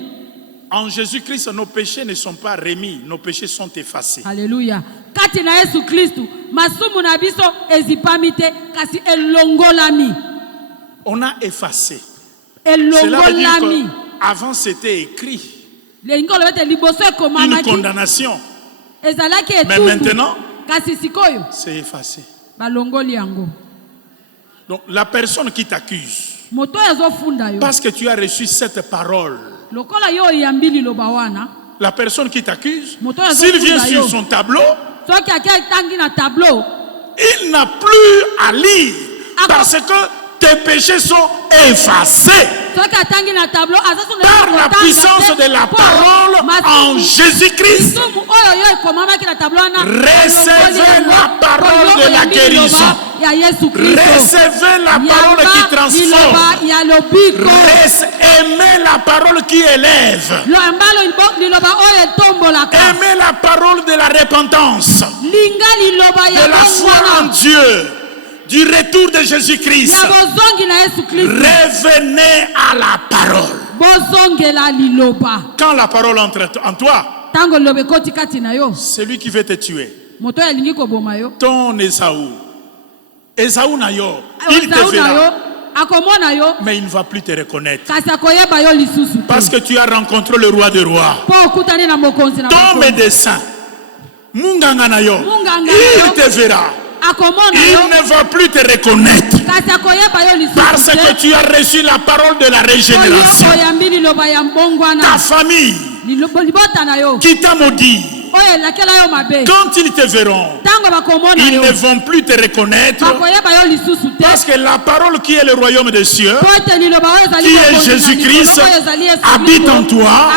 en Jésus-Christ, nos péchés ne sont pas remis, nos péchés sont effacés. Alléluia. Kati na Yesu Kristu masumu na biso ezipami te kasi elongolami. On a effacé. Cela veut dire Elongolami. qu'avant c'était écrit Lengolo bete liboso une ekomamaki. condamnation, Ezalaki mais etubu. maintenant Kasi sikoyo c'est effacé. balongoli yango. Donc la personne qui t'accuse, Moto yazofunda yo. parce que tu as reçu cette parole, Lokola yo yambi liloba wana. la personne qui t'accuse, Moto ya s'il vient zofunda sur yo. son tableau, Soki akia tangi na tableau. il n'a plus à lire Ah, parce que tes péchés sont effacés Soki atangi na tableau azasu par la puissance de la parole en Jésus-Christ. Misumu oyo yo ekomamaki na tableau wana. Recevez la parole de la guérison. Ya Yesu Kristo. Recevez la parole qui transforme. Ya lobiko. Aimez la parole qui élève. Loambalo liloba oyo etombolaka. Aimez la parole de la repentance, Linga liloba ya de la foi en bongwana. Dieu, du retour de Jésus-Christ. Ya bozongi na Yesu Kristo. Revenez à la parole. Bozongela liloba. Quand la parole entre en toi, Tango liloba ekoti kati na yo. celui qui veut te tuer moto alingi koboma yo ton Esaü. Esaü na yo, il te verra. akomona yo Mais il ne va plus te reconnaître. kasi akoyeba yo lisusu Parce que tu as rencontré le roi des rois. po okutani na mokonzi na Ton médecin, munganga na yo, il te verra. Il ne va plus te reconnaître. Parce que tu as reçu la parole de la régénération. Ta famille qui t'a maudit, quand ils te verront, ils ne vont plus te reconnaître. Parce que la parole qui est le royaume des cieux, qui est Jésus-Christ, habite en toi.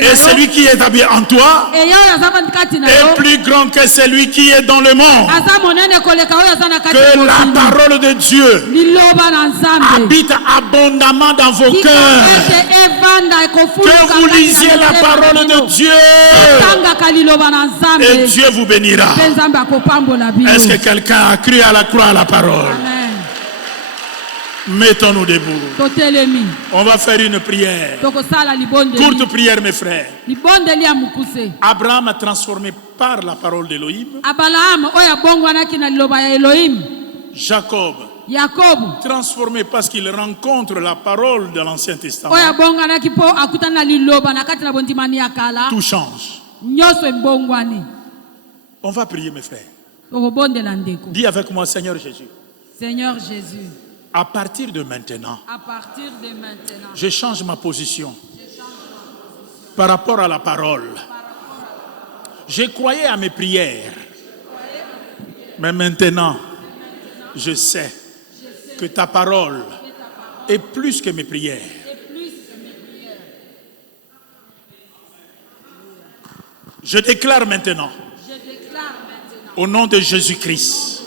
Et celui qui est habité en toi est plus grand que celui qui est dans le monde. Que la parole de Dieu habite abondamment dans vos cœurs. Que vous lisiez la parole de Dieu. Et Dieu vous bénira. Est-ce que quelqu'un a cru à la croix à la parole? Mettons-nous debout. On va faire une prière. Courte prière, mes frères. Abraham a transformé par la parole d'Élohim. Jacob transformé parce qu'il rencontre la parole de l'Ancien Testament. Tout change. On va prier, mes frères. Dis avec moi, Seigneur Jésus. Seigneur Jésus. À partir de maintenant, je change ma position par rapport à la parole. Je croyais à mes prières, mais maintenant, je sais que ta parole est plus que mes prières. Je déclare maintenant, au nom de Jésus-Christ,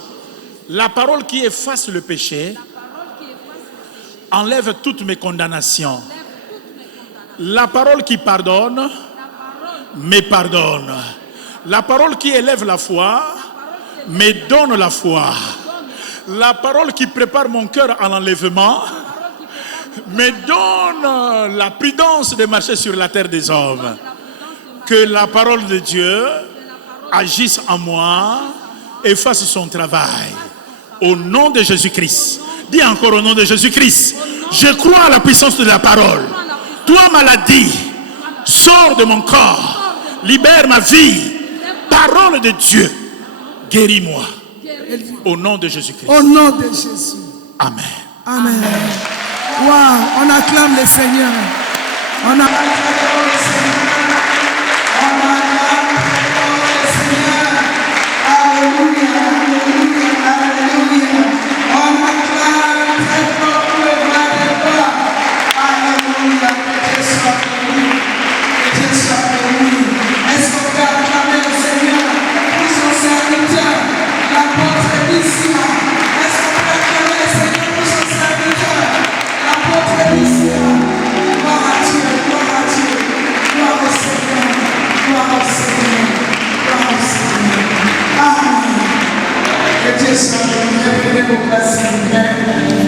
la parole qui efface le péché, enlève toutes mes condamnations. La parole qui pardonne, me pardonne. La parole qui élève la foi, me donne la foi. La parole qui prépare mon cœur à l'enlèvement, me donne la prudence de marcher sur la terre des hommes. Que la parole de Dieu agisse en moi et fasse son travail. Au nom de Jésus-Christ. Dis encore au nom de Jésus-Christ. Je crois à la puissance de la parole. Toi, maladie, sors de mon corps. Libère ma vie. Parole de Dieu. Guéris-moi. Au nom de Jésus-Christ. Au nom de Jésus. Amen. Amen. Wow, on acclame le Seigneur. On acclame le Seigneur. On acclame le Seigneur. Alléluia, alléluia, alléluia. On acclame très fort le roi des rois. Alléluia, que Dieu soit béni. Que Dieu soit béni. Est-ce qu'on peut acclamer le Seigneur pour son serviteur, l'apôtre Elisha? Est-ce qu'on peut acclamer le Seigneur pour son serviteur, l'apôtre Elisha? Gloire à Dieu, gloire à Dieu, gloire au Seigneur, gloire au Seigneur, gloire au Seigneur. Amen. Que Dieu soit béni, bienvenue au Seigneur.